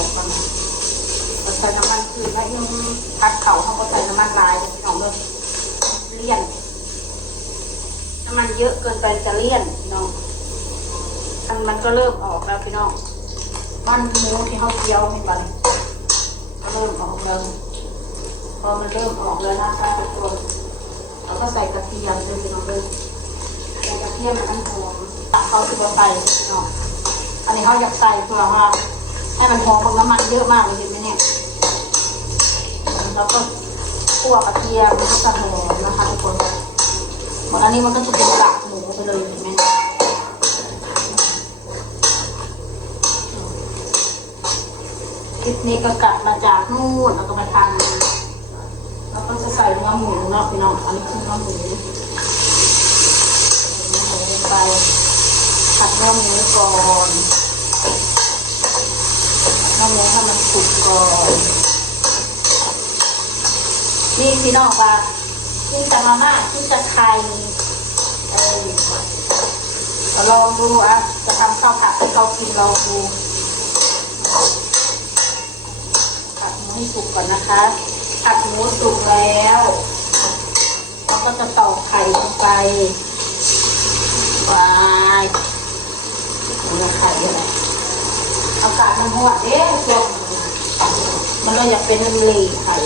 อกก่อนเราใส่น้ำมันคือไม่ยุ่งพัดเข่าเขาก็ใส่น้ำมันลายพี่น้องเลยเลี่ยน น้ำมันเยอะเกินไปจะเลี่ยนพี่น้องมันมันก็เริ่มออกแล้วพี่น้องมันหมูที่เขาเคี้ยวให้มันก็เริ่มออกแล้วพอมันเริ่มออกแล้วนะคะทุกคนเราก็ใส่กระเทียมเลยพี่น้องเลยใส่กระเทียมมันหอมตักเขาคือว่าใส่พี่น้องอันนี้เขาอยากใส่เพื่อว่า ให้มันหอมของน้ำมันเยอะมากเลยเห็นไหมเนี่ยแล้วก็คั่วกระเทียมก็จะหอมนะคะทุกคนหมดอันนี้มันก็จะเป็นกากหมูไปเลยเห็นไหมคลิปนี้ก็กลับมาจากนู่นแล้วก็มาทำแล้วก็จะใส่เนื้อหมูเนาะพี่น้องอันนี้คือเนื้อหมูเนื้อหมูลงไปผัดเนื้อหมูก่อน เนื้อหมูให้มันสุกก่อนนี่พี่น้องว่าที่จะมาม่าที่จะไข่เออลองดูอะจะทำข้าวผัดให้เขากินลองดูผัดหมูให้สุกก่อนนะคะผัดหมูสุกแล้วเราก็จะตอกไข่ลงไปวายนี่ไข่อะไร อากาศมันหวดเด้ช่วงมันเลยอยากเป็นเลไข่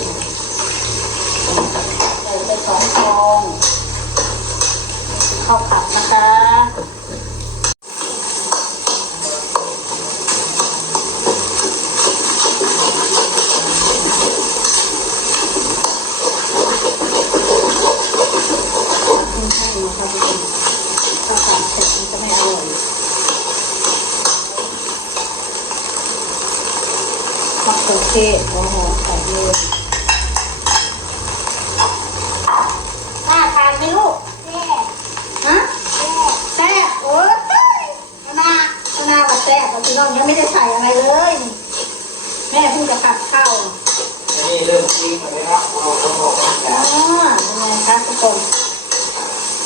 ใส่ไปสองฟองข้าวผัดนะคะให้นะคะทุกคนถ้าสามเสร็จมันจะไม่อร่อยมะ เทศหัวหอมใส่เลยน่าทานไหมลูกแซ่ฮะแซ่บโอ้ยนานาว่าแซ่บพี่น้องยังไม่ได้ใส่อะไรเลย แม่เพิ่งจะผัดข้าวนี่เริ่มจริงหมดเลยครับเราต้องบอกว่าอ๋อเป็นไงคะทุกคน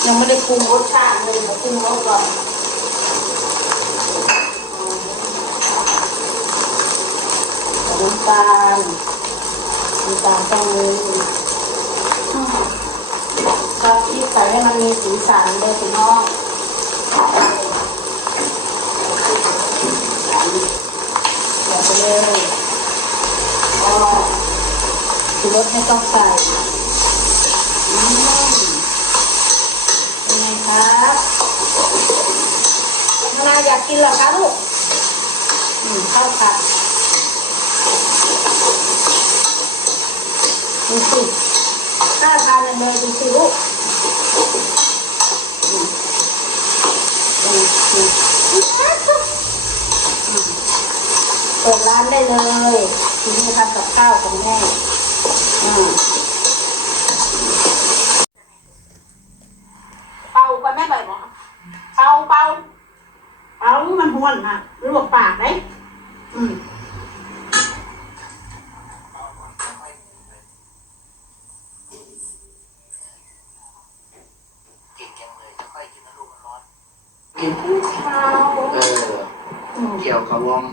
ยังไม่ได้ปรุงรสชาติเลยเดี๋ยวปรุงรสก่อนใส่น้ำตา ลน้ำตาลต้องมีชอบที่ใส่ให้มันมีสีสันเลยพี่น้องใส่ไปเลยก็คือรสไม่ต้องใส่อืมเป็นไงครับนานาอยากกินเหรอคะลูกอืมข้าวผัด ดูสิน่าทานเลยดูสิลูกอือืมอืมอืมเปิดร้านได้เลยทีนี้ทำกับข้าวของแม่อืมเป่าก่อนแม่ใบหมอเป่าเป่าเป่ามันห้วนนะลวกปากได้อืม กินยังเลยค่อยกินนะลูกมันร้อน กินข้าวเอออืมเกี่ยวกับวอม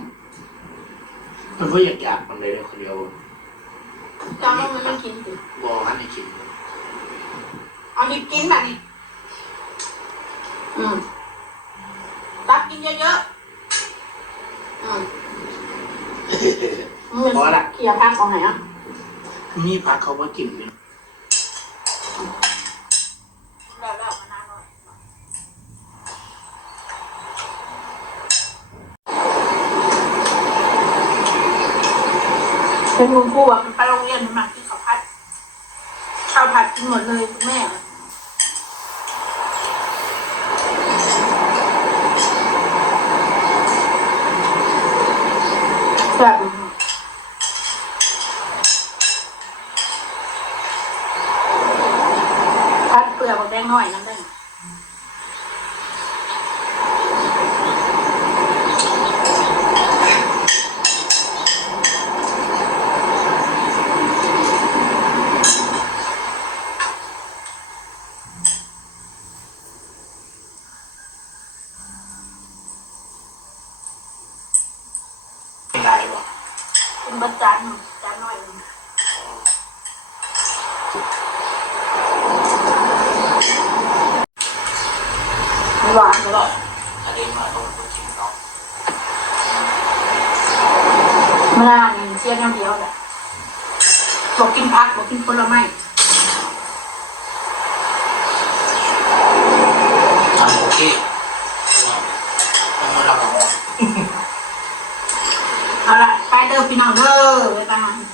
มันก็อยากอยากมันเลยเลยคนเดียวจำว่ามันไม่กินสิวอมันให้กินเอาดิบกินแบบนี้อืมตักกินเยอะๆอืมมันพอละเขี่ยพักของไหนอะนี่ผักเขาว่ากินเนี่ย แล้วแล้วมานานหน่อย เป็นคุณครูอะไปโรงเรียนมาที่เขาวผัดข้าวผัดกินหมดเลยคุณแม่แบบ จานจานหนึ่งไม่หวานเลยหรอกอันนี้มาต้องกินเนาะเมื่อนี่เสียน้ำเดียวแหละบอกกินผักบอกกินผลไม้ทำโอเคต้อารับของเอาละ เด้อพี่น้องเด้อบ๊ายบาย